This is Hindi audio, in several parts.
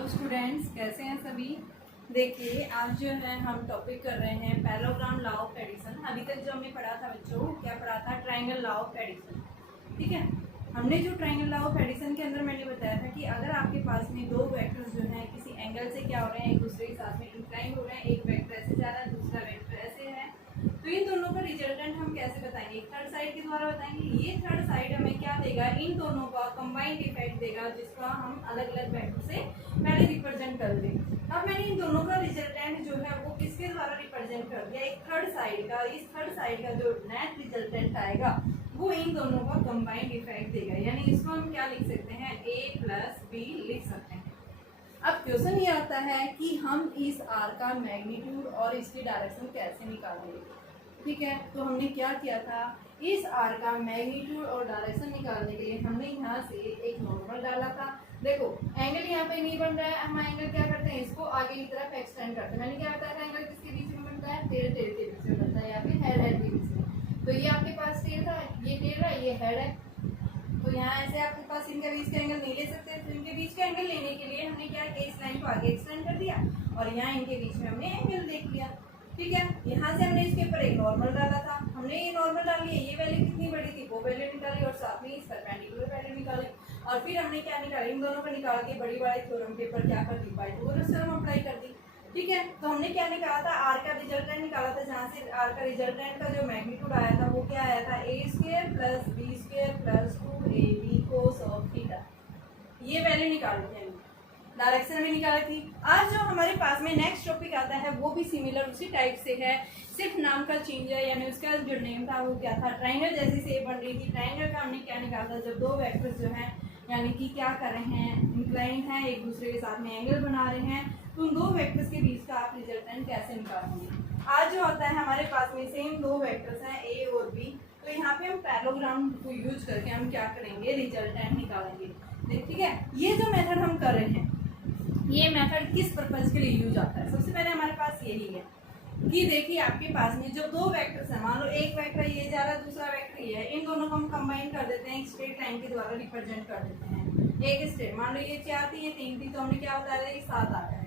हेलो स्टूडेंट्स, कैसे हैं सभी। देखिए आज जो है हम टॉपिक कर रहे हैं पैरेललोग्राम लॉ ऑफ एडिशन। अभी तक जो हमने पढ़ा था बच्चों, क्या पढ़ा था? Triangle law of addition. ठीक है, हमने जो ट्रायंगल लॉ ऑफ एडिशन के अंदर मैंने बताया था कि अगर आपके पास में दो वेक्टर्स जो हैं किसी एंगल से क्या हो रहे हैं, एक दूसरे के साथ में इंक्लाइन हो रहे हैं, एक वेक्टर ऐसे जा रहा है, दूसरा वेक्टर ऐसे है, तो इन दोनों का रिजल्टेंट हम कैसे बताएंगे? एक थर्ड साइड के द्वारा बताएंगे। ये थर्ड साइड हमें क्या देगा? इन दोनों का कंबाइंड इफेक्ट देगा, जिसका हम अलग अलग वेक्टर से पहले रिप्रेजेंट कर देंगे। अब मैंने इन दोनों का रिजल्टेंट जो है वो किसके द्वारा रिप्रेजेंट कर दिया? एक थर्ड साइड का। इस थर्ड साइड का जो नेट रिजल्टेंट आएगा वो इन दोनों का कंबाइंड इफेक्ट देगा, यानी इसको हम क्या लिख सकते हैं? a प्लस बी लिख सकते हैं। अब क्वेश्चन ये आता है कि हम इस आर का मैग्नीट्यूड और इसकी डायरेक्शन कैसे निकालेंगे। ठीक है, तो हमने क्या किया था? इस आर का मैग्नीट्यूड और डायरेक्शन निकालने के लिए हमने यहाँ से एक नॉर्मल डाला था। देखो एंगल यहाँ पे नहीं बन रहा है, हम एंगल क्या करते हैं? इसको आगे की तरफ एक्सटेंड करते हैं। मैंने क्या बताया था? एंगल किसके बीच में बनता है? टेढ़ टेढ़ के बीच में बनता है, या फिर हेड हेड के बीच में। तो ये आपके पास टेढ़ था, ये टेढ़ है, ये हेड है। तो यहाँ ऐसे आपके पास इनके बीच का एंगल नहीं ले सकते, तो इनके बीच का एंगल लेने के लिए हमने क्या किया? इस लाइन को आगे एक्सटेंड कर दिया और यहाँ इनके बीच में हमने एंगल देख लिया। ठीक है, यहाँ से हमने इसके ऊपर एक नॉर्मल डाला था, हमने ये नॉर्मल डाल लिया। ये वैल्यू कितनी बड़ी थी वो वैल्यू निकाली और साथ में इस परपेंडिकुलर वैल्यू निकाली। और फिर हमने क्या निकाला? इन दोनों को निकाल के बड़ी वाले थ्योरम के ऊपर क्या कर दी? पाइथागोरस थ्योरम अप्लाई कर दी। ठीक है, तो हमने क्या निकाला था? आर का रिजल्टेंट निकाला था, जहाँ से आर का रिजल्टेंट का जो मैग्नीट्यूड आया था वो क्या आया था? a square plus B square plus 2ab cos of theta. ये वैल्यू निकाली थी हमने, डायरेक्शन भी निकाली थी। आज जो हमारे पास में नेक्स्ट टॉपिक आता है वो भी सिमिलर उसी टाइप से है, सिर्फ नाम का चेंज है, यानी उसका जो नेम था वो क्या था? ट्रायंगल जैसी शेप बन रही थी। ट्रायंगल का हमने क्या निकाला था? जब दो वेक्टर्स जो हैं यानी कि क्या कर रहे हैं? इंक्लाइन है, एक दूसरे के साथ में एंगल बना रहे हैं, तो उन दो वेक्टर्स के बीच का आप रिजल्टेंट कैसे निकालेंगे? आज जो होता है हमारे पास में सेम दो वेक्टर्स हैं ए और बी, तो यहाँ पे हम पैरेललोग्राम को यूज करके हम क्या करेंगे? रिजल्टेंट निकालेंगे। ठीक है, ये जो मेथड हम कर रहे हैं ये मेथड किस पर्पज के लिए यूज आता है? सबसे पहले हमारे पास यही है कि देखिए आपके पास में जब दो वेक्टर्स हैं, मान लो एक वेक्टर ये जा रहा है, दूसरा वेक्टर ये है, इन दोनों को हम कंबाइन कर देते हैं, एक स्ट्रेट लाइन के द्वारा रिप्रेजेंट कर देते हैं। एक स्ट्रेट, मान लो ये 4 थी, ये 3 थी, तो हमने क्या बताया था? ये 7 आ जाएगा।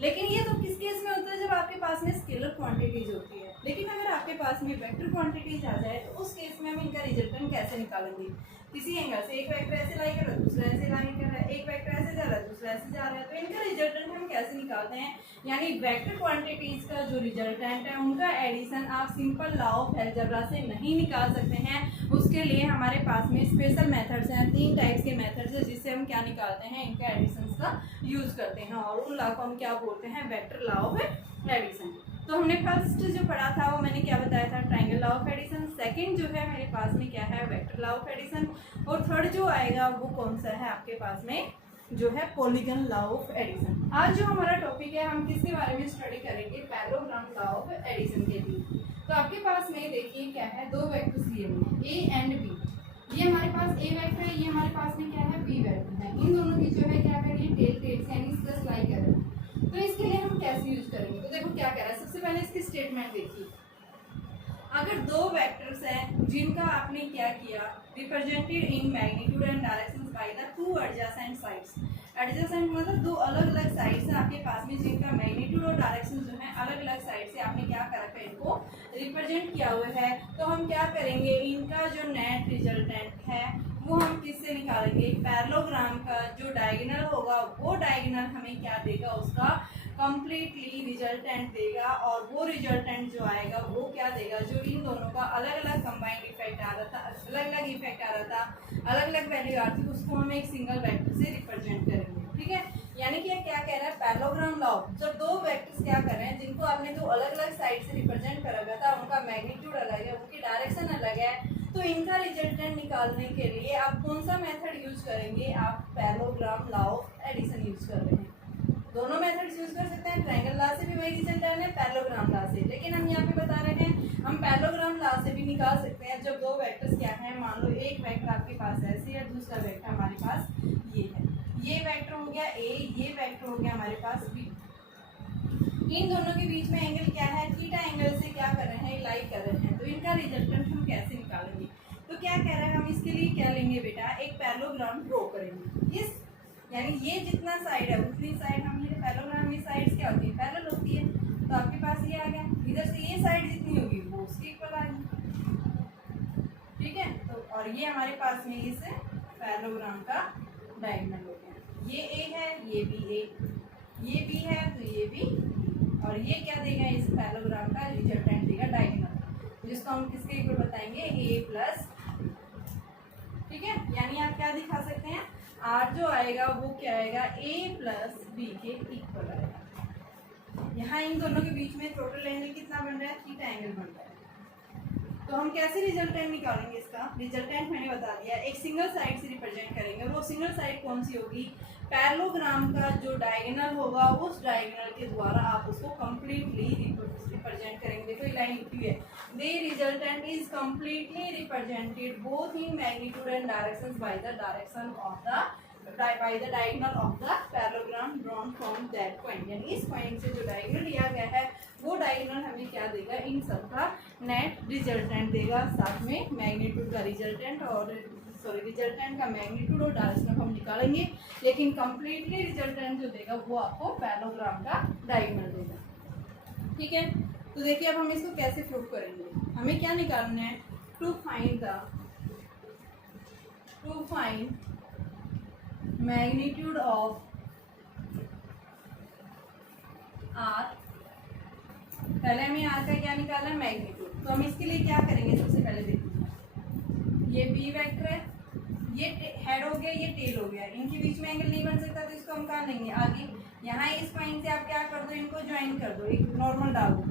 लेकिन ये तो किस केस में होता है? जब आपके पास में स्केलर क्वांटिटीज होती है। लेकिन अगर आपके पास में वेक्टर क्वांटिटीज आ जाए तो उस केस में हम इनका रिजल्टेंट कैसे निकालेंगे? किसी एंगल से एक वेक्टर ऐसे लाई कर रहा है, दूसरा ऐसे लाई कर रहा है, एक वेक्टर ऐसे जा रहा है, दूसरा ऐसे जा रहा है, तो इनका रिजल्टेंट हम कैसे निकालते हैं? यानी वेक्टर क्वांटिटीज का जो रिजल्टेंट है उनका एडिशन आप सिंपल लॉ ऑफ अलजेब्रा से नहीं निकाल सकते हैं। उसके लिए हमारे पास में स्पेशल मेथड्स हैं, 3 टाइप्स के मेथड्स हैं, जिससे हम क्या निकालते हैं? इनका एडिशन का यूज करते हैं, और उन लॉ को हम क्या बोलते हैं? Vector law of addition. तो हमने फर्स्ट जो पढ़ा था वो मैंने क्या बताया था? Triangle law of addition. Second जो है मेरे पास में क्या है? Vector law of addition. और थर्ड जो आएगा वो कौन सा है आपके पास में? जो है पॉलीगन लॉ ऑफ एडिशन। आज जो हमारा टॉपिक है हम किसके बारे में स्टडी करेंगे? पैरेललोग्राम लॉ ऑफ एडिशन के लिए। तो आपके पास में देखिए क्या है? दो वेक्टर्स दिए हुए ए एंड बी। ये हमारे पास ए वेक्टर है, ये हमारे पास में क्या है? बी वेक्टर है। इन दोनों की जो है क्या करेंगे? टेल टेल से यानी इसका लाई करेंगे। तो इसके लिए हम कैसे यूज करेंगे? तो देखो क्या कह रहा है, सबसे पहले इसकी स्टेटमेंट देखिए। अगर दो वेक्टर्स हैं जिनका आपने क्या किया? Represented in magnitude and directions by the two adjacent sides. Adjacent मतलब दो अलग अलग साइड्स हैं आपके पास में, जिनका मैग्नीट्यूड और डायरेक्शन जो है अलग अलग साइड से आपने क्या कर रखा है? इनको रिप्रेजेंट किया हुआ है। तो हम क्या करेंगे? इनका जो नेट रिजल्टेंट है वो हम किससे निकालेंगे? पैरेललोग्राम का जो डायगोनल होगा वो डायगोनल हमें क्या देगा? उसका कंप्लीटली रिजल्टेंट देगा। और वो रिजल्टेंट जो आएगा वो क्या देगा? जो इन दोनों का अलग अलग कंबाइंड इफेक्ट आ रहा था, अलग अलग इफेक्ट आ रहा था, अलग अलग वैल्यू आ रही थी, उसको हम एक सिंगल वेक्टर से रिप्रेजेंट करेंगे। ठीक है, यानी कि क्या कह रहा है? पैरेललोग्राम लॉ, जब दो वेक्टर्स क्या कर रहे हैं जिनको आपने दो अलग अलग साइड से रिप्रेजेंट करा गया था, उनका मैग्नीट्यूड अलग है, उनकी डायरेक्शन अलग है, तो इनका रिजल्टेंट निकालने के लिए आप कौन सा मेथड यूज करेंगे? आप parallelogram law of addition use कर रहे हैं। दोनों मेथड्स यूज कर सकते हैं, ट्रायंगल लॉ से भी वही रिजल्टेंट है, पैरेललोग्राम लॉ से। लेकिन हम यहाँ पे बता रहे हैं हम पैरेललोग्राम लॉ से भी निकाल सकते हैं। जब दो वेक्टर्स क्या हैं, मान लो एक वेक्टर आपके पास ऐसे है, दूसरा वेक्टर हमारे पास ये है। ये वेक्टर हो गया ए, ये वेक्टर हो गया हमारे पास बी। इन दोनों के बीच में एंगल क्या है? थीटा एंगल से क्या कर रहे हैं? लाई कर रहे हैं। तो इनका रिजल्टेंट हम कैसे निकालेंगे? तो क्या कह रहा है? हम इसके लिए क्या लेंगे बेटा? एक पैरेललोग्राम ड्रॉ करेंगे। इस यानी ये जितना साइड है उतनी साइड हम ये पैरेललोग्राम में साइड्स क्या होती है, पैरेलल होती है। तो आपके पास ये आ गया, इधर से ये साइड जितनी होगी वो उसके इक्वल आ गई, ठीक है। तो और ये हमारे पास में इस पैरेललोग्राम का डायगोनल हो गया। ये ए है, ये भी ए, ये बी है तो ये भी, और ये क्या देगा, इस पैरेललोग्राम का रिजल्टेंट देगा डायगोनल, जिसको हम किसके इक्वल बताएंगे, ए प्लस, ठीक है। यानी आप क्या दिखा सकते हैं, आर जो आएगा वो क्या आएगा, ए प्लस बी के इक्वल आएगा। यहाँ इन दोनों के बीच में टोटल एंगल कितना बन रहा है, थीटा एंगल बन रहा है। तो हम कैसे रिजल्टेंट निकालेंगे, इसका रिजल्टेंट मैंने बता दिया, एक सिंगल साइड से रिप्रेजेंट करेंगे। वो सिंगल साइड कौन सी होगी, पैरेललोग्राम का जो डायगोनल होगा उस डायगोनल के द्वारा आप उसको कंप्लीटली रिप्रेजेंट करेंगे। देखो ये लाइन लिखी है, the resultant is completely represented both in magnitude and directions by the direction of the diagonal of the parallelogram drawn from that point। यानी इस पॉइंट से जो डायगोनल लिया गया है वो डायगोनल हमें क्या देगा, इन सब का नेट रिजल्टेंट देगा, साथ में मैग्नीट्यूड का रिजल्टेंट और रिजल्टेंट का मैग्नीट्यूड और डायरेक्शन हम निकालेंगे, लेकिन कंप्लीटली रिजल्टेंट जो देगा वो आपको पैरेललोग्राम का डायगोनल देगा, ठीक है। तो देखिए अब हम इसको कैसे प्रूव करेंगे, हमें क्या निकालना है, to find magnitude of R. पहले हमें आर का क्या निकालना है, मैग्नीट्यूड। तो हम इसके लिए क्या करेंगे, सबसे पहले देखिए ये बी वेक्टर है, ये हेड हो गया, ये टेल हो गया, इनके बीच में एंगल नहीं बन सकता तो इसको हम कहाँ लेंगे, आगे। यहाँ इस पॉइंट से आप क्या कर दो, इनको ज्वाइन कर दो, एक नॉर्मल डाल दो,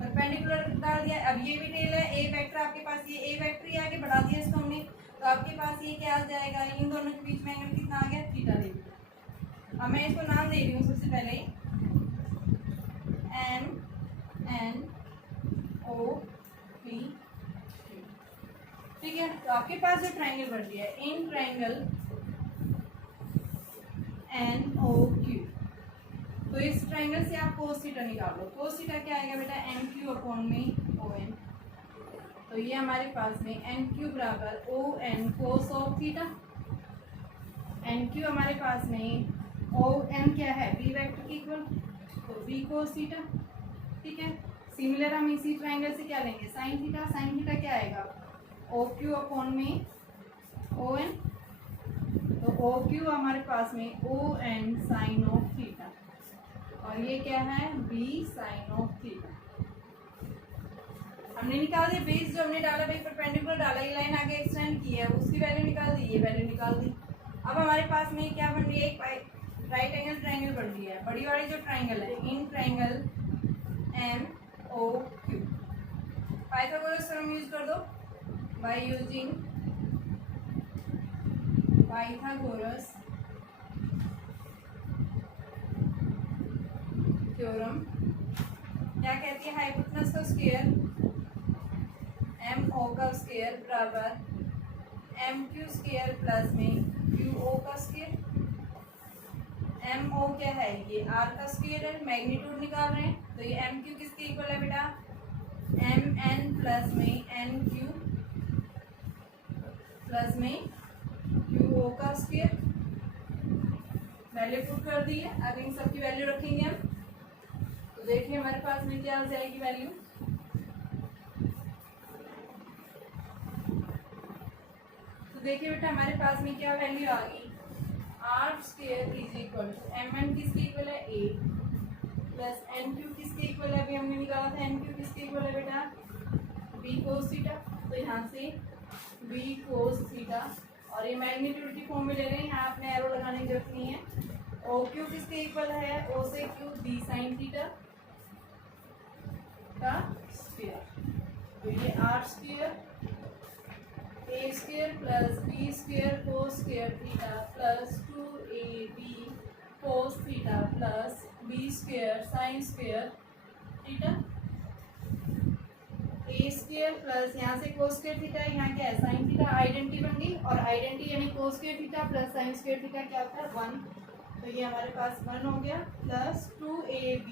परपेंडिकुलर डाल दिया। अब ये भी टेल है, ए वेक्टर आपके पास, ये ए वेक्टर ही आगे बढ़ा दिया इसको हमने, तो आपके पास ये क्या आ जाएगा, इन दोनों के बीच में एंगल कितना आ गया, थीटा दे दिया। अब मैं इसको नाम दे रही हूँ सबसे पहले एम एन ओ पी, ठीक है। तो आपके पास जो ट्रायंगल बन रही है, in triangle N O Q, तो इस ट्रायंगल से आप कोस थीटा निकालो। कोस थीटा क्या आएगा बेटा, एन क्यू अपॉन में ओ एन। तो ये हमारे पास में एन क्यू बराबर O N cos of theta. N Q हमारे पास में ओ एन क्या है, बी वेक्टर की इक्वल, तो बी कोस थीटा, ठीक है। सिमिलर हम इसी ट्रायंगल से क्या लेंगे, साइन थीटा। साइन थीटा क्या आएगा, ओ क्यू अपॉन में ओ एन, तो ओ क्यू हमारे पास में O N sine of theta, और ये क्या है, बी साइन ऑफ थीटा। हमने निकाल दिया बेस, जो हमने डाला भाई परपेंडिकुलर डाला, ये लाइन आगे एक्सटेंड की है, उसकी वैल्यू निकाल दी, ये वैल्यू निकाल दी। अब हमारे पास में क्या बन रही है, एक राइट एंगल ट्रायंगल बन रही है, बड़ी वाली जो ट्रायंगल है, in triangle M O Q. Pythagoras theorem use कर दो, बाय यूजिंग पाइथागोरस थ्योरम क्या कहती है, हाइपोटेनस का स्क्वायर एम ओ का स्क्वायर बराबर एम क्यू स्क्वायर प्लस में क्यू ओ का स्क्वायर। एम ओ क्या है, ये आर का स्क्वायर है, मैग्नीट्यूड निकाल रहे हैं, तो ये एम क्यू किसके इक्वल है बेटा, एम एन प्लस में एन क्यू प्लस में क्यू ओ का स्क्वायर। वैल्यू पुट कर दी है, अब इन सबकी वैल्यू रखेंगे हम, तो देखिए हमारे पास में क्या आ जाएगी वैल्यू, तो देखिए बेटा हमारे पास में क्या वैल्यू आ गई, R square is equal to M N किसके इक्वल है, ए प्लस एन क्यू किसके इक्वल है, अभी हमने निकाला था एन क्यू किसके इक्वल है बेटा, बी कोस थीटा। तो यहाँ से बी कोस थीटा, और ये मैग्नीट्यूड की फॉर्म में ले रहे हैं, यहाँ आपने एरो लगाने की जरूरत नहीं है। ओ क्यू किसके इक्वल है, ओ से क्यू बी साइन थीटा का स्क्वायर। तो ये R square A square plus B square cos square theta plus 2ab cos theta plus B square sine square theta. A square plus यहाँ से कोस स्क्वायर थीटा, यहाँ क्या है साइन थीटा, आइडेंटिटी बन गई, और आइडेंटिटी यानी कोस square theta plus sign square theta क्या होता है 1, तो ये हमारे पास 1 हो गया plus 2ab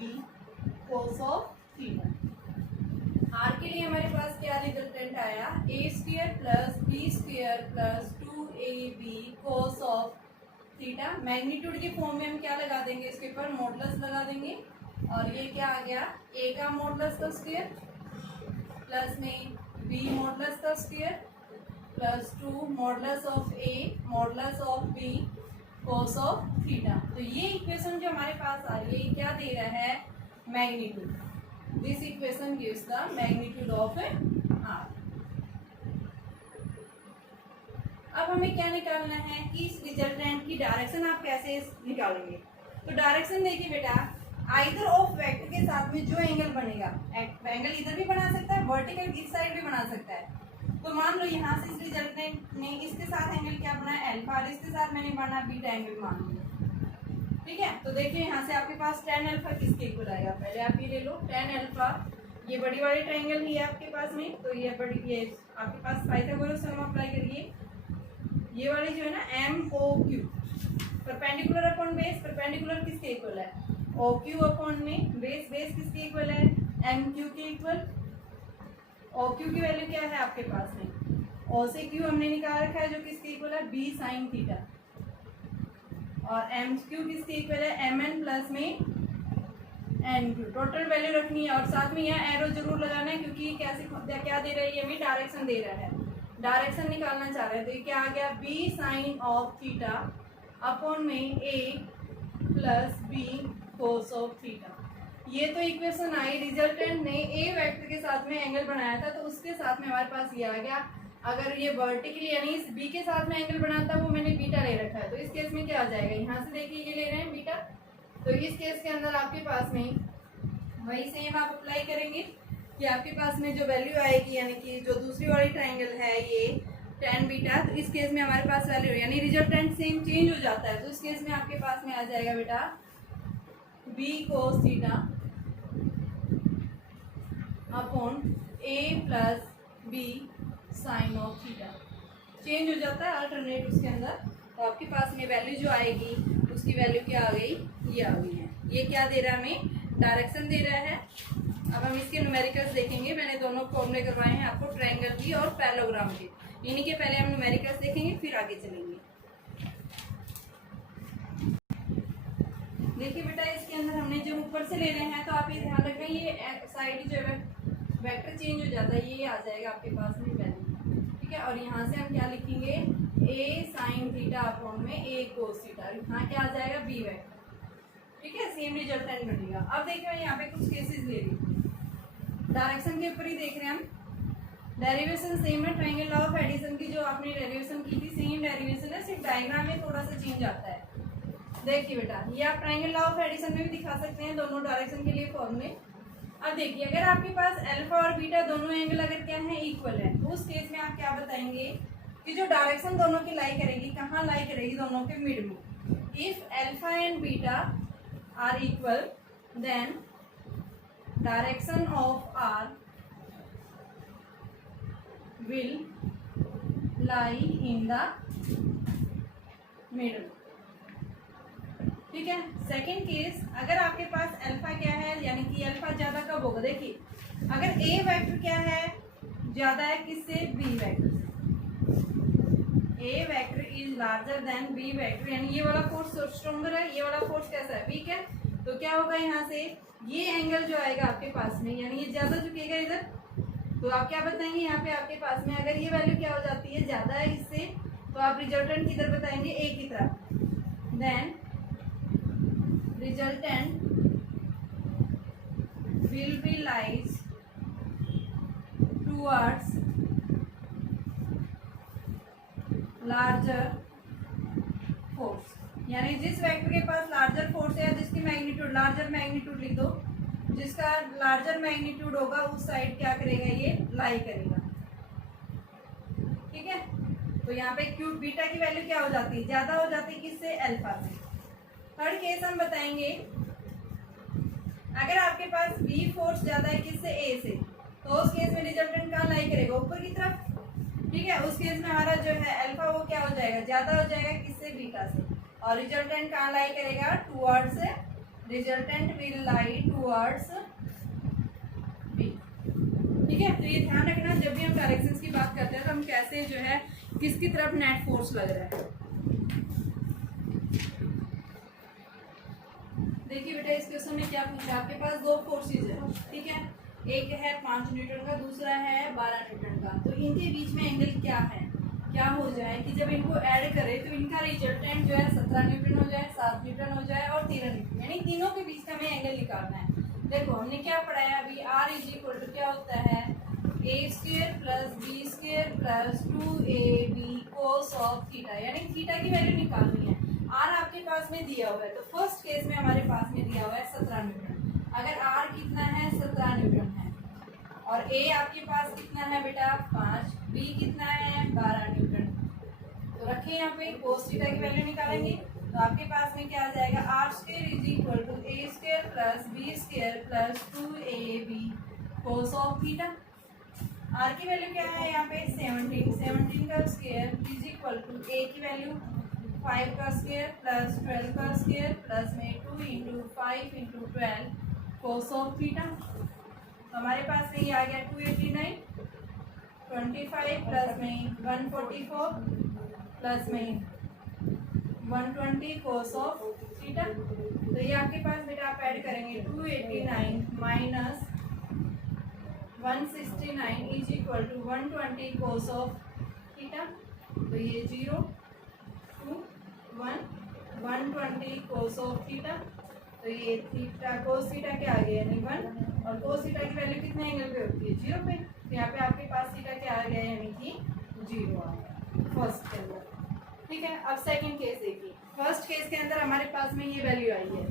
cos of theta. R के लिए हमारे पास क्या रिजल्टेंट आया, A square plus B square plus 2ab cos of theta. Magnitude के फॉर्म में हम क्या लगा देंगे, इसके ऊपर मॉडुलस लगा देंगे, और ये क्या आ गया, ए का मॉडुलस का स्क्वायर प्लस में बी मॉडुलस का square plus 2 modulus of A modulus of B cos of theta. तो ये इक्वेशन जो हमारे पास आ रही है क्या दे रहा है, magnitude. This equation gives the magnitude of R. अब हमें क्या निकालना है कि इस रिजल्टेंट की डायरेक्शन आप कैसे निकालेंगे। तो डायरेक्शन देखिए बेटा, आइदर ऑफ वेक्टर के साथ में जो एंगल बनेगा, एंगल इधर भी बना सकता है, वर्टिकल इस साइड भी बना सकता है। तो मान लो यहाँ से इस रिजल्टेंट ने इसके साथ एंगल क्या बनाया, अल्फा, और इसके साथ मैंने बना बीटा एंगल मान लिया। ठीक है, तो देखिए यहाँ से आपके पास tan अल्फा किसके इक्वल आएगा, पहले आप ये ले लो tan अल्फा, ये बड़ी वाली ट्रायंगल ही है आपके पास में, तो ये बड़ी, ये आपके पास पाइथागोरस थ्योरम अप्लाई करिए। ये वाली जो है ना MOQ, perpendicular upon base, perpendicular किसके इक्वल है, OQ अपॉन में बेस, बेस किसके इक्वल है, MQ के इक्वल। OQ की वैल्यू क्या है आपके पास में, O से Q हमने निकाल रखा है जो किसके इक्वल है, B sin थीटा, और MQ किसके इक्वल है, MN प्लस में NQ। टोटल वैल्यू रखनी है, और साथ में यहाँ एरो जरूर लगाना है, क्योंकि ये कैसे क्या दे रही है, हमें डायरेक्शन दे रहा है, डायरेक्शन निकालना चाह रहे हैं। तो ये क्या आ गया, B sin of theta upon में A plus B cos of theta. ये तो इक्वेशन आई, रिजल्टेंट ने ए वेक्टर के साथ में एंगल बनाया था, तो उसके साथ में हमारे पास ये आ गया। अगर ये वर्टिकली यानी इस बी के साथ में एंगल बनाता है, वो मैंने बीटा ले रखा है, तो इस केस में क्या आ जाएगा, यहाँ से देखिए ये ले रहे हैं बीटा, तो इस केस के अंदर आपके पास में वही सेम आप अप्लाई करेंगे कि आपके पास में जो वैल्यू आएगी, यानी कि जो दूसरी वाली ट्राइंगल है ये tan बीटा, तो इस केस में हमारे पास वैल्यू यानी रिजल्टेंट सेम चेंज हो जाता है, तो इस केस में आपके पास में आ जाएगा बेटा b cos theta upon a plus b sine of theta. Change हो जाता है अल्टरनेट उसके अंदर, तो आपके पास में वैल्यू जो आएगी उसकी वैल्यू क्या आ गई, ये आ गई है। ये क्या दे रहा है, हमें डायरेक्शन दे रहा है। अब हम इसके न्यूमेरिकल्स देखेंगे, मैंने दोनों फॉर्मूले करवाए हैं आपको, ट्रायंगल की और पैरेललोग्राम के। इन्हीं के पहले हम न्यूमेरिकल्स देखेंगे, फिर आगे चलेंगे। देखिए बेटा, इसके अंदर हमने जब ऊपर से ले रहे हैं तो आप ये ध्यान रखें, ये साइड जो है वेक्टर चेंज हो जाता है, ये आ जाएगा आपके पास में वैल्यू। ठीक है, और यहाँ से हम क्या लिखेंगे, a sin थीटा अपॉन में a cos थीटा, यहाँ क्या आ जाएगा b वेक्टर। ठीक है, सेम रिजल्टेंट बनेगा। अब देखिए यहाँ पे कुछ केसेस ले रही, डायरेक्शन के ऊपर ही देख रहे हैं हम। डेरिवेशन सेम है, ट्रायंगल लॉ ऑफ एडिशन की जो आपने डेरिवेशन की थी सेम डेरिवेशन है, सिर्फ डायग्राम में थोड़ा सा चेंज आता है। देखिए बेटा, ये आप ट्रायंगल लॉ ऑफ एडिशन में भी दिखा सकते हैं, दोनों डायरेक्शन के लिए फॉर्मूले। अब देखिए, अगर आपके पास अल्फा और बीटा दोनों एंगल अगर क्या है, इक्वल है, तो उस केस में आप क्या बताएंगे कि जो डायरेक्शन दोनों की लाई करेगी, कहाँ लाई करेगी, दोनों के मिड में। If alpha and beta are equal, then direction of R will lie in the middle. ठीक है, सेकंड केस, अगर आपके पास अल्फा क्या है, यानी कि अल्फा ज्यादा कब होगा, देखिए अगर ए वेक्टर क्या है, ज्यादा है किससे, बी वेक्टर से। A vector is larger than B vector, यानी ये वाला फोर्स स्ट्रॉन्गर है, ये वाला फोर्स कैसा है, वीक है। तो क्या होगा, यहाँ से ये एंगल जो आएगा आपके पास में, यानी ये ज्यादा झुकेगा इधर, तो आप क्या बताएंगे, यहाँ पे आपके पास में अगर ये वैल्यू क्या हो जाती है, ज्यादा है इससे, तो आप रिजल्टेंट किधर बताएंगे, ए की तरफ। Then resultant will be lies towards larger force, यानी जिस वेक्टर के पास लार्जर फोर्स है, जिसकी मैग्नीट्यूड लार्जर मैग्नीट्यूड लिख दो, जिसका लार्जर मैग्नीट्यूड होगा उस साइड क्या करेगा, ये लाई करेगा। ठीक है, तो यहाँ पे क्यूब बीटा की वैल्यू क्या हो जाती है, ज्यादा हो जाती है किससे, अल्फा से। थर्ड केस हम बताएंगे, अगर आपके पास B फोर्स ज्यादा है किससे, A से, तो उस केस में रिजल्टेंट कहाँ लाई करेगा, ऊपर की तरफ। ठीक है, उस केस में हमारा जो है अल्फा वो क्या हो जाएगा, ज्यादा हो जाएगा किससे, बीटा से, और रिजल्टेंट कहाँ लाई करेगा, towards, resultant will lie towards B। ठीक है, तो ये ध्यान रखना, जब भी हम डायरेक्शंस की बात करते हैं तो हम कैसे जो है किसकी तरफ नेट फोर्स लग रहा है। देखिए बेटा इस क्वेश्चन में क्या पूछा, आपके पास दो फोर्सेज है, ठीक है, एक है 5 न्यूटन का, दूसरा है 12 न्यूटन का। तो इनके बीच में एंगल क्या है, क्या हो जाए कि जब इनको ऐड करें तो इनका रिजल्टेंट जो है 17 न्यूटन हो जाए, 7 न्यूटन हो जाए और 13 न्यूटन, यानी तीनों के बीच का हमें एंगल निकालना है। देखो हमने क्या पढ़ाया अभी, आर इज इक्वल टू क्या होता है, A square plus B square plus 2ab cos of theta, यानी थीटा की वैल्यू निकालनी है। आर आपके पास में दिया हुआ है, तो फर्स्ट केस में हमारे पास में दिया हुआ है 17 न्यूटन। अगर आर कितना है 17 न्यूटन है और ए आपके पास कितना है बेटा 5, बी कितना है 12 न्यूटन, तो रखें यहाँ पे कोस थीटा की वैल्यू निकालेंगे तो आपके पास में क्या आ जाएगा, R square is equal to A square plus B square plus 2ab cos of theta. R की वैल्यू क्या है यहाँ पे 17 का square is equal to A की वैल्यू 5 का स्क्वायर प्लस 12 का स्क्वायर प्लस में 2 into 5 into 12 cos of theta. हमारे पास में ये आ गया 289, 25 प्लस में 144 प्लस में 120 कोस ऑफ थीटा। तो ये आपके पास बेटा आप ऐड करेंगे 289 minus 169 is equal to 120 cos of theta. तो ये 0 2 1 120 कोस ऑफ थीटा। तो ये थीटा कोस थीटा क्या आ गया यानी 1, और कोस थीटा की वैल्यू कितने एंगल पे होती है 0 पे, तो यहाँ पे आपके पास थीटा क्या आ गया यानी कि 0 आ गया फर्स्ट के अंदर। ठीक है, अब सेकंड केस देखिए। फर्स्ट केस के अंदर हमारे पास में ये वैल्यू आई है,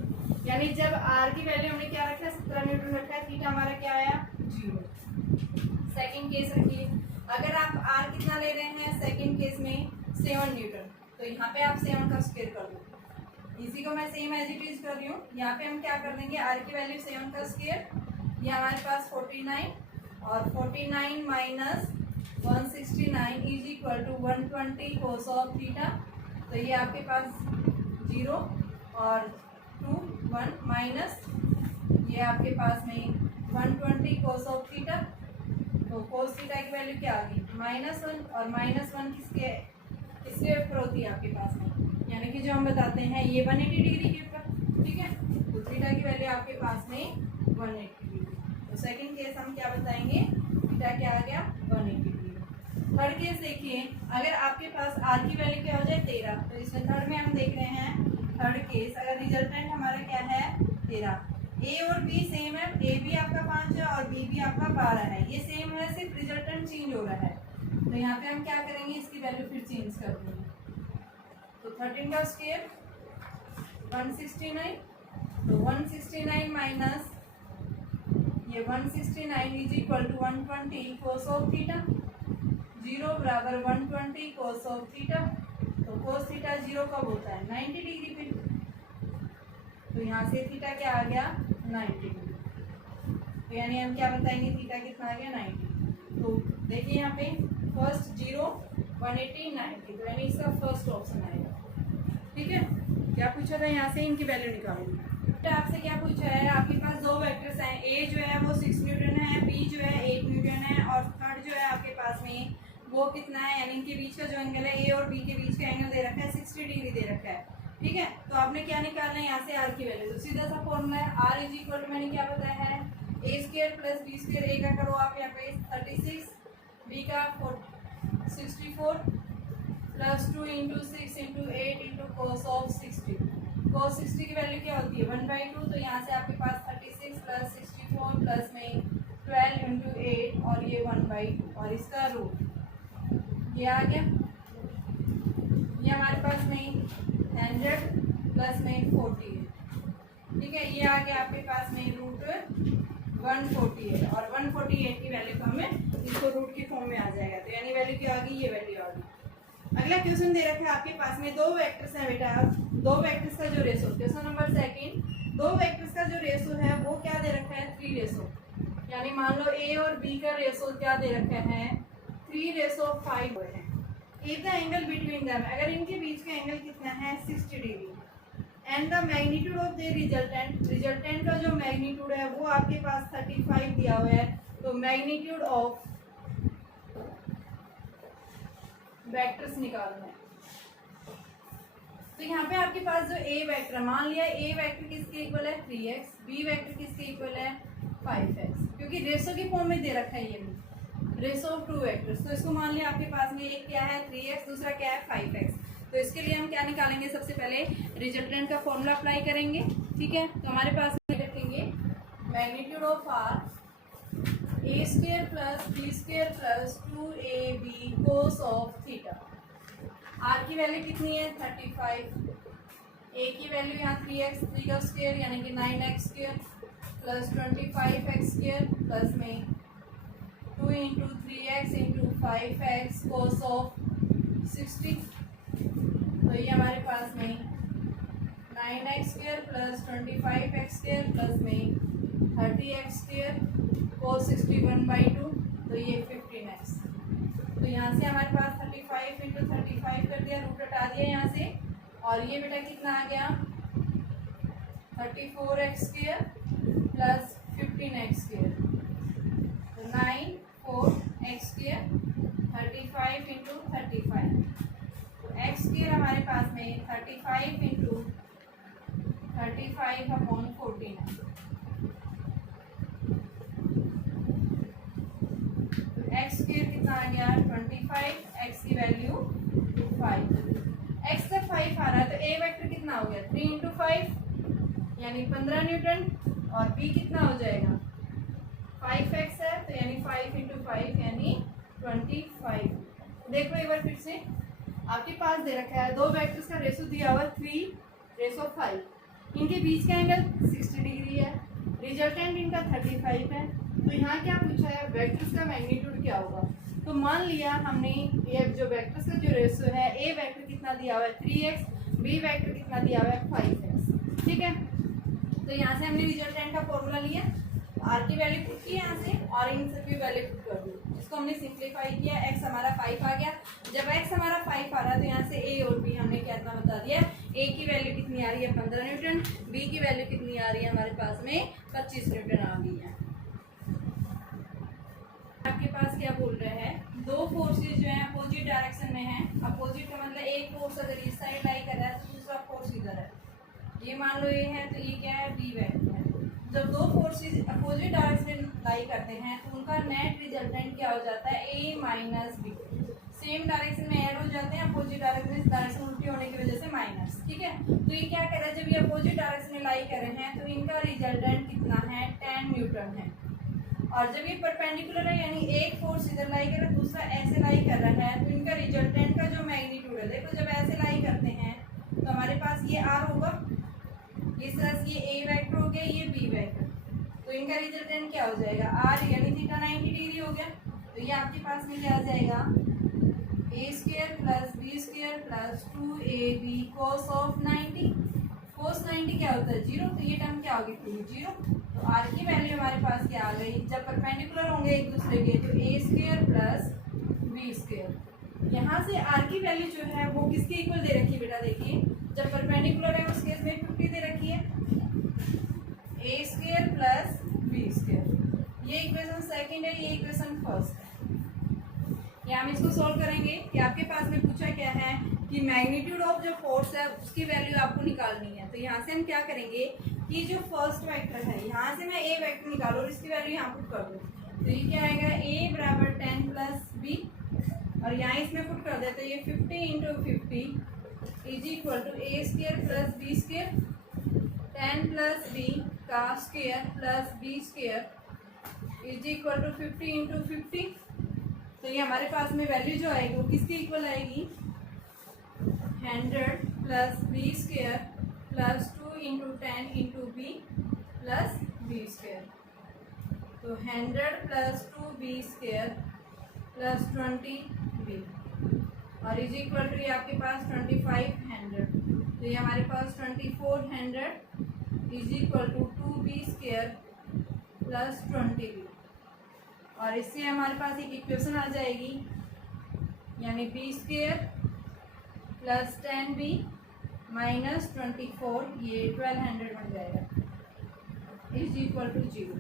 यानी जब आर की वैल्यू हमने क्या रखा है 17 न्यूटन रखा है, थीटा हमारा क्या आया 0। सेकंड केस रखिए, अगर आप आर कितना ले रहे हैं सेकंड केस में 7 न्यूटन, तो यहाँ पे आप 7 का स्क्वायर कर दो। इसी को मैं सेम एज इट इज कर रही हूँ। यहाँ पे हम क्या कर देंगे, आर की वैल्यू 7 का स्क्वायर, ये हमारे पास 49 और 49 minus 169 is equal to 120 cos of theta. तो ये आपके पास 0 और 2 1 माइनस ये आपके पास में 120 कोस ऑफ थीटा। तो कोस थीटा की वैल्यू क्या आ गई -1, और -1 किसके ऊपर होती है आपके पास में, यानी कि जो हम बताते हैं ये 180 डिग्री के ऊपर। ठीक है, तो थीटा की वैल्यू आपके पास में 180 डिग्री। तो सेकंड केस हम क्या बताएंगे, थीटा क्या आ गया 180 डिग्री। थर्ड केस देखिए, अगर आपके पास आर की वैल्यू क्या हो जाए 13, तो इसमें थर्ड में हम देख रहे हैं थर्ड केस, अगर रिजल्टेंट हमारा क्या है 13, ए और बी सेम है, ए भी आपका 5 है और बी भी आपका 12 है, ये सेम है, सिर्फ रिजल्टेंट चेंज हो रहा है। तो यहाँ पे हम क्या करेंगे, इसकी वैल्यू फिर चेंज कर देंगे। तो 13 का स्क्वायर 169, तो 169 माइनस ये 169 is equal to 120 cos of theta, 0 बराबर 120 कोस ऑफ थीटा। तो कोस थीटा 0 कब होता है 90 डिग्री पे, तो यहाँ से थीटा क्या आ गया 90 डिग्री। तो यानी हम क्या बताएंगे थीटा कितना आ गया 90। तो देखिए यहाँ पे फर्स्ट 0 180 90, तो यानी इसका फर्स्ट ऑप्शन आएगा। ठीक है, क्या पूछा था यहाँ से इनकी वैल्यू निकालेंगे। तो आपसे क्या पूछा है, आपके पास दो वेक्टर्स हैं, ए जो है वो 6 न्यूटन है, बी जो है 8 न्यूटन है, और थर्ड जो है आपके पास में वो कितना है, यानी इनके बीच का जो एंगल है ए और बी के बीच का एंगल दे रखा है 60 डिग्री दे रखा है। ठीक है, तो आपने क्या निकालना है यहाँ से आर की वैल्यू, तो सीधा सा फॉर्मूला है आर इज इक्वल टू, मैंने क्या बताया है A square plus B square, ए का करो आप यहाँ पे 36, बी का 64 plus 2 into 6 into 8 into cos of 60। कोस 60 की वैल्यू क्या होती है 1/2, तो यहाँ से आपके पास 36 प्लस 64 प्लस में 12 इंटू 8 और ये 1/2 और इसका रूट ये आ गया। ये हमारे पास में 100 प्लस में 40 है। ठीक है, ये आ गया आपके पास में रूट 140 है, और 148 की वैल्यू को हमें इसको रूट की फॉर्म में आ जाएगा, तो यानी वैल्यू क्या आ गई, ये वैल्यू आ गई। अगला क्वेश्चन दे रखा है आपके पास में दो वेक्टर्स हैं बेटा, दो वेक्टर्स का जो रेशो, क्वेश्चन नंबर सेकंड, दो वेक्टर्स का जो रेशो है वो क्या दे रखा है 3 रेशो, यानी मान लो ए और बी का रेशो क्या दे रखा है 3:5 है। If the angle between them, अगर इनके बीच का एंगल कितना है 60 degree, and the magnitude of the resultant, resultant का जो मैग्नीट्यूड है वो आपके पास 35 दिया हुआ है, तो मैग्नीट्यूड ऑफ वेक्टर्स निकालना है। तो यहाँ पे आपके पास जो ए वेक्टर, मान लिया ए वेक्टर किसके इक्वल है 3x, बी वेक्टर किसके इक्वल है 5x, क्योंकि रेशो की फॉर्म में दे रखा है ये भी रेशो ऑफ टू वेक्टर्स। तो इसको मान लिया आपके पास में एक क्या है 3x, दूसरा क्या है 5x। तो इसके लिए हम क्या निकालेंगे, सबसे पहले रिजल्टेंट का फॉर्मूला अप्लाई करेंगे, ठीक है। तो हमारे पास में रखेंगे magnitude of R A square plus B square plus 2ab cos of theta. R की वैल्यू कितनी है 35, ए की वैल्यू यहाँ 3x, 3 का स्क्वायर यानी कि 9x square plus 25x square plus में 2 into 3x into 5x cos of 60। तो ये हमारे पास में 9x square plus 25x square plus में 30x स्क्वायर कोस 61/2, तो ये 15x। तो यहाँ से हमारे पास 35 इंटू 35 कर दिया, रूट हटा दिया यहाँ से, और ये बेटा कितना आ गया 34x square plus 15x square, तो 9 4x स्क्वायर 35 इंटू 35, तो x स्क्वायर हमारे पास में 35 इंटू 35/14 है। तो x स्क्वायर कितना आ गया 25, x की वैल्यू 5, x से 5 आ रहा है, तो a वेक्टर कितना हो गया 3 इंटू 5 यानी 15 न्यूटन, और b कितना हो जाएगा 5x है, तो यानी 5 इंटू 5 यानी 25। देखो एक बार फिर से, आपके पास दे रखा है दो वेक्टर्स का रेशो दिया हुआ 3/5, इनके बीच का एंगल 60 डिग्री है, रिजल्टेंट इनका 35 है। तो यहाँ क्या पूछा है वेक्टर्स का मैग्नीट्यूड क्या होगा। तो मान लिया हमने ये जो वेक्टर्स का जो रेशो है, ए वेक्टर कितना दिया हुआ है 3x, बी वेक्टर कितना दिया हुआ है 5x, ठीक है। तो यहाँ से हमने रिजल्टेंट का फॉर्मूला लिया, आर की वैल्यू पुट की यहाँ से और इन सबकी वैल्यू पुट कर दी, इसको हमने सिंप्लीफाई किया, x हमारा 5 आ गया। जब x हमारा 5 आ रहा है तो यहाँ से a और b हमने क्या बता दिया, a की वैल्यू कितनी आ रही है 15 न्यूटन, b की वैल्यू कितनी आ रही है हमारे पास में 25 न्यूटन आ गई है। आपके पास क्या बोल रहे हैं, दो फोर्सेज जो है अपोजिट डायरेक्शन में है। अपोजिट का मतलब एक फोर्स अगर इस साइड लाई कर रहा है तो दूसरा फोर्स इधर है, ये मान लो ये है, तो ये क्या है बी वेक्टर है। जब दो फोर्सेज अपोजिट डायरेक्शन में लाई करते हैं तो उनका नेट रिजल्टेंट क्या हो जाता है a minus B, same direction में ऐड हो जाते हैं, अपोजिट डायरेक्शन उल्टी होने की वजह से माइनस, ठीक है। तो ये क्या कर रहा है, जब ये अपोजिट डायरेक्शन में लाई कर रहे हैं तो इनका रिजल्टेंट कितना है 10 न्यूटन है, और जब ये परपेंडिकुलर है यानी एक फोर्स इधर लाई कर रहा है दूसरा ऐसे लाई कर रहा है, तो इनका रिजल्टेंट का जो मैग्नीट्यूड है, देखो जब ऐसे लाई करते हैं तो हमारे पास ये r होगा, इस तरह से ये a वेक्टर हो गया, ये b वेक्टर, तो इनका रिजल्टेंट क्या हो जाएगा r यानी थीटा 90 डिग्री हो गया। तो ये आपके पास में क्या आ जाएगा a square plus b square plus 2ab cos of 90, cos 90 क्या होता है 0, तो ये टर्म क्या होगी 0। तो r की वैल्यू हमारे पास क्या आ गई, जब परपेंडिकुलर होंगे एक दूसरे के तो a square plus b square. यहाँ से r की वैल्यू जो है वो किसके इक्वल दे रखी है बेटा, देखिए जब परपेंडिकुलर है उस केस में 50 दे रखी है, a square plus b square. ये इक्वेशन सेकंड है, ये इक्वेशन फर्स्ट है। यहाँ हम इसको सॉल्व करेंगे कि आपके पास में पूछा क्या है कि मैग्नीट्यूड ऑफ जो फोर्स है उसकी वैल्यू आपको निकालनी है। तो यहाँ से हम क्या करेंगे कि जो फर्स्ट वेक्टर है यहाँ से मैं a वेक्टर निकालूँ और इसकी वैल्यू यहाँ पुट कर दूँ, तो ये क्या आएगा a बराबर 10 प्लस b, और यहाँ इसमें पुट कर देते ये 50 into 50 is equal to a square plus b square, 10 plus b का square plus b square is equal to 50 into 50। तो ये हमारे पास में वैल्यू जो आएगी वो किसकी इक्वल आएगी 100 plus B square plus 2 into 10 into B plus B square, तो 100 plus 2b square plus 20b, और इज इक्वल टू ये आपके पास 2500, तो ये हमारे पास 2400 is equal to 2b square plus 20b, और इससे हमारे पास एक इक्वेशन आ जाएगी यानी b square plus 10b minus 24, ये 1200 बन जाएगा इज इक्वल टू 0।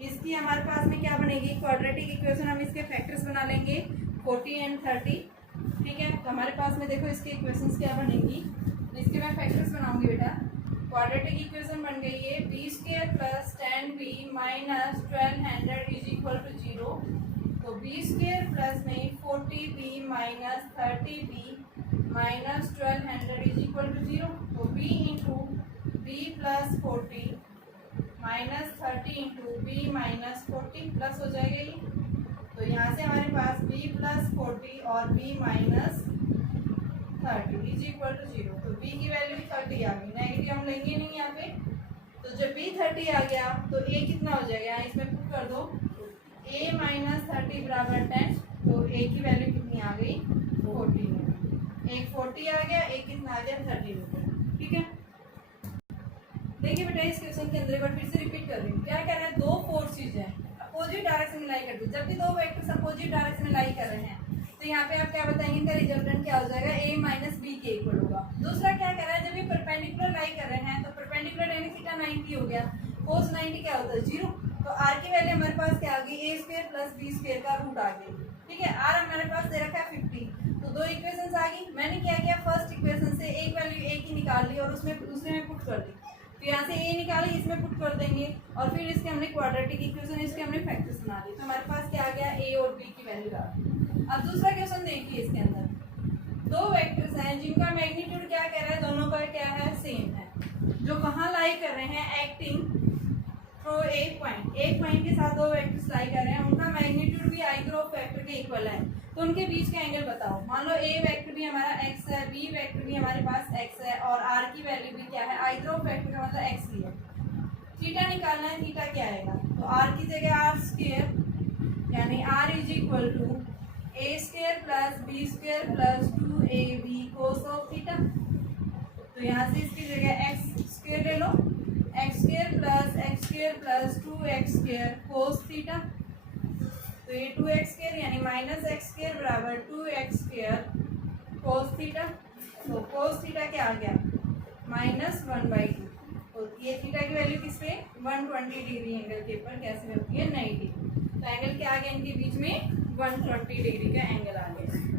इसकी हमारे पास में क्या बनेगी क्वाड्रेटिक इक्वेशन, हम इसके फैक्टर्स बना लेंगे 40 एंड 30, ठीक है। तो हमारे पास में देखो इसके इक्वेशंस क्या बनेंगी इसके मैं फैक्टर्स बनाऊंगी बेटा। क्वाड्रेटिक इक्वेशन बन गई है B square plus 10b minus 1200 is equal to 0। तो बी स्क्वायर प्लस में 40b minus 30b minus 1200 is equal to 0। तो b into B plus 40 minus 30 into B minus 40 plus हो जाएगा ये। तो यहाँ से हमारे पास b प्लस 40 और b minus 30 is equal to 0। तो b की वैल्यू 30 आ गई, नेगेटिव हम लेंगे नहीं यहाँ पे। तो जब b 30 आ गया तो a कितना हो जाएगा, यहाँ इसमें पुट कर दो a माइनस 30 बराबर 10। तो a की वैल्यू कितनी आ गई 40। एक 40 आ गया, एक कितना आ गया 30 मीटर। ठीक है, देखिए बेटा इस क्वेश्चन के अंदर एक बार फिर से रिपीट कर रही हूँ। क्या कह रहा है, दो फोर्सेज हैं अपोजिट डायरेक्शन में लाई कर दो। जब भी दो वेक्टर्स अपोजिट डायरेक्शन में लाई कर रहे हैं तो यहाँ पे आप क्या बताएंगे, इनका रिजल्टेंट क्या हो जाएगा, a माइनस बी के इक्वल होगा। दूसरा क्या कह रहा है, जब ये परपेंडिकुलर लाई कर रहे हैं तो परपेंडिकुलर यानी थीटा 90 हो गया, कोस 90 क्या होता है 0। तो r की वैल्यू हमारे पास क्या आ गई, a square plus B square का रूट आ गई। ठीक है, r हमारे पास दे रखा है 50। तो दो इक्वेशंस आ गई। मैंने क्या किया, फर्स्ट इक्वेशन से एक वैल्यू a की निकाल ली और उसमें दूसरे में पुट कर दी। तो यहाँ से a निकाली, इसमें पुट कर देंगे और फिर इसके हमने क्वाड्रेटिक इक्वेशन, इसके हमने फैक्टर्स बना ली। तो हमारे पास क्या आ गया, a और b की वैल्यू आ गई। अब दूसरा क्वेश्चन देखिए, इसके अंदर दो वेक्टर्स हैं जिनका मैग्नीट्यूड क्या कह रहा है, दोनों का क्या है सेम है, जो कहाँ लाई कर रहे हैं, एक्टिंग थ्रू एक पॉइंट के साथ दो वेक्टर्स लाई कर रहे हैं, उनका मैग्नीट्यूड भी आई ग्रुप वेक्टर के इक्वल है। तो उनके बीच का एंगल बताओ। मान लो a वेक्टर भी हमारा x है, b वेक्टर भी हमारे पास x है और r की वैल्यू भी क्या है, आई ग्रुप वेक्टर का मतलब x ही है। थीटा निकालना है, थीटा क्या आएगा, तो r की जगह r स्क्वायर यानी r is equal to a square plus b square plus 2ab cos of theta. तो यहाँ से इसकी जगह x स्क्वायर ले लो, x square plus 2x square cos theta. तो ये 2x स्क्वायर यानी माइनस x स्क्वायर बराबर 2x स्क्वायर कोस थीटा। तो कोस थीटा क्या आ गया, माइनस 1/2। तो ये थीटा की वैल्यू किस पे, 120 डिग्री एंगल के ऊपर कैसे होती है, 90। तो एंगल क्या आ गया, इनके बीच में 120 डिग्री का एंगल आ गया।